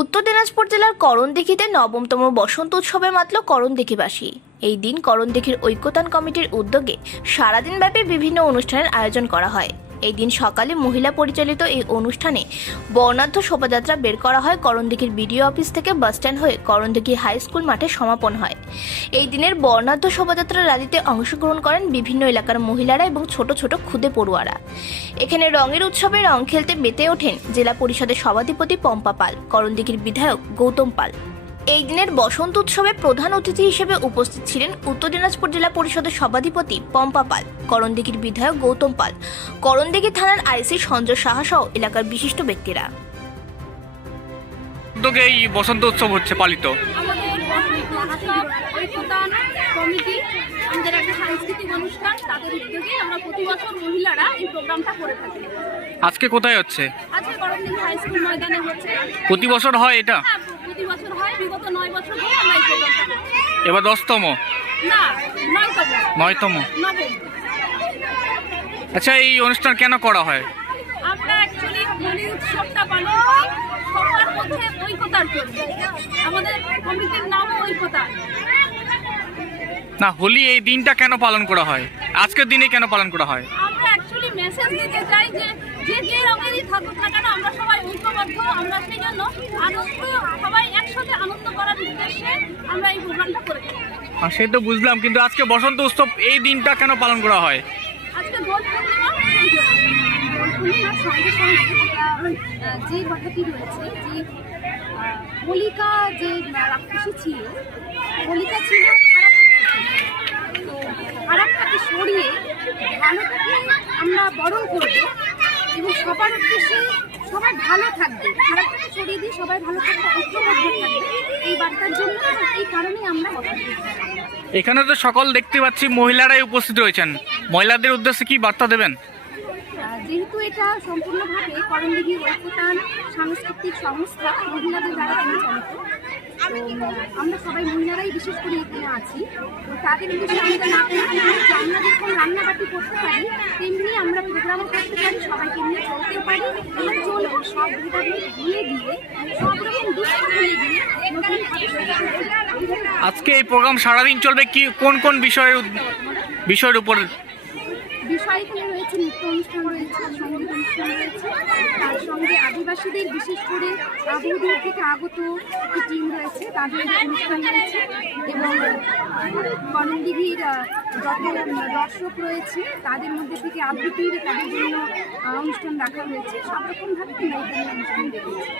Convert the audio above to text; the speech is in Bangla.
উত্তর দিনাজপুর জেলার করণদিঘিতে নবমতম বসন্ত উৎসবে মাতল করণদিঘিবাসী। এই দিন করণদিঘির ঐক্যতান কমিটির উদ্যোগে সারাদিনব্যাপী বিভিন্ন অনুষ্ঠানের আয়োজন করা হয়। এই দিন সকালে মহিলা পরিচালিত এই অনুষ্ঠানে বর্ণাঢ্য শোভাযাত্রা বের করা হয়। করণদিঘির বিডিও অফিস থেকে বাসস্ট্যান্ড হয়ে করণদিঘি হাই স্কুল মাঠে সমাপন হয়। এই দিনের বর্ণাঢ্য শোভাযাত্রা র্যালিতে অংশগ্রহণ করেন বিভিন্ন এলাকার মহিলারা এবং ছোট ছোট ক্ষুদে পড়ুয়ারা। এখানে রঙের উৎসবে রং খেলতে মেতে ওঠেন জেলা পরিষদের সভাধিপতি পম্পা পাল, করণদিঘির বিধায়ক গৌতম পাল। এই দিনের বসন্ত উৎসবে প্রধান অতিথি হিসেবে উপস্থিত ছিলেন উত্তর দিনাজপুর জেলা পরিষদের সভাধিপতি পম্পা পাল, করণদিঘির বিধায়ক গৌতম পাল, করণদিঘি থানার আইসি সঞ্জয় সাহা সহ এলাকার বিশিষ্ট ব্যক্তিরা। উদ্যোগে এই বসন্ত উৎসব হচ্ছে পালিত। কমিটি আমাদের একটা সাংস্কৃতিক অনুষ্ঠান, তাদের উদ্যোগে আমরা প্রতি বছর মহিলারা এই প্রোগ্রামটা করে থাকি। আজকে কোথায় হচ্ছে? আজকে করণদিঘি হাই স্কুল ময়দানে হচ্ছে। প্রতি বছর হয় এটা? হ্যাঁ, প্রতি বছর হয়। বিগত 9 বছর ধরে আমরা এই প্রোগ্রামটা করছি। এবার 10তম? না, 9তম। 9তম। নবম। আচ্ছা, এই অনুষ্ঠান কেন করা হয়? আমরা অ্যাকচুয়ালি হোলি উৎসবটা পালন করি সবার মধ্যে ঐক্যতার জন্য। আমাদের কমিটির নামও ঐক্যতা। না, হোলি এই দিনটা কেন পালন করা হয়? আজকের দিনে কেন পালন করা হয়? আমরা অ্যাকচুয়ালি মেসেজ দিতে চাই যে যে রঙেরই থাকুক না কেন আমরা সবাই ঐক্যবদ্ধ। আমরা সেই জন্য আনন্দ, সবাই একসাথে আনন্দ করার উদ্দেশ্যে আমরা এই প্রোগ্রামটা করে থাকি। সেই তো বুঝলাম, কিন্তু আজকে বসন্ত উৎসব এই দিনটা কেন পালন করা হয়? আজকে দোল পূর্ণিমা। দোল পূর্ণিমার সঙ্গে সঙ্গে যে কথাটি রয়েছে, যে হোলিকা যে রাক্ষসী ছিল, হোলিকা ছিল খারাপ, তো খারাপটাকে সরিয়ে ভালোটাকে আমরা বরণ করবো এবং সবার উদ্দেশ্যে সবাই ভালো থাকবে, খারাপটাকে সরিয়ে দিয়ে সবাই ভালো থাকবে, ঐক্যবদ্ধ থাকবে, এই বার্তার জন্য এই কারণেই আমরা কথা বলছি। এখানে তো সকল দেখতে পাচ্ছি মহিলারাই উপস্থিত রয়েছেন। মহিলাদের উদ্দেশ্যে কি বার্তা দেবেন? যেহেতু এটা সম্পূর্ণভাবে করণদিঘি ঐক্যতান সাংস্কৃতিক সংস্থা মহিলাদের দ্বারা পরিচালিত, তো আমরা সবাই মহিলারাই বিশেষ করে এখানে আছি। তো তাদের উদ্দেশ্যে আমাদের না আমরা যখন রান্নাবাটি করতে পারি তেমনি আমরা প্রোগ্রামও করতে পারি, সবাইকে নিয়ে চলতে পারি এবং চলবো। সব ভেদাভেদ ভুলে দিয়ে, সব রকম দুঃখ ভুলে দিয়ে আজকে এই প্রোগ্রাম সারাদিন চলবে। কি কোন কোন বিষয়ের উপর? বিষয় এখানে রয়েছে, নৃত্য অনুষ্ঠান রয়েছে, সঙ্গীত অনুষ্ঠান রয়েছে, তার সঙ্গে আদিবাসীদের বিশেষ করে বহুদূর থেকে আগত একটি টিম রয়েছে, তাদের অনুষ্ঠান রয়েছে এবং করণদিঘির যত দর্শক রয়েছে তাদের মধ্যে থেকে আবৃত্তির তাদের জন্য অনুষ্ঠান রাখা হয়েছে। সব রকমভাবে আমরা এখানে অনুষ্ঠান দেখেছি।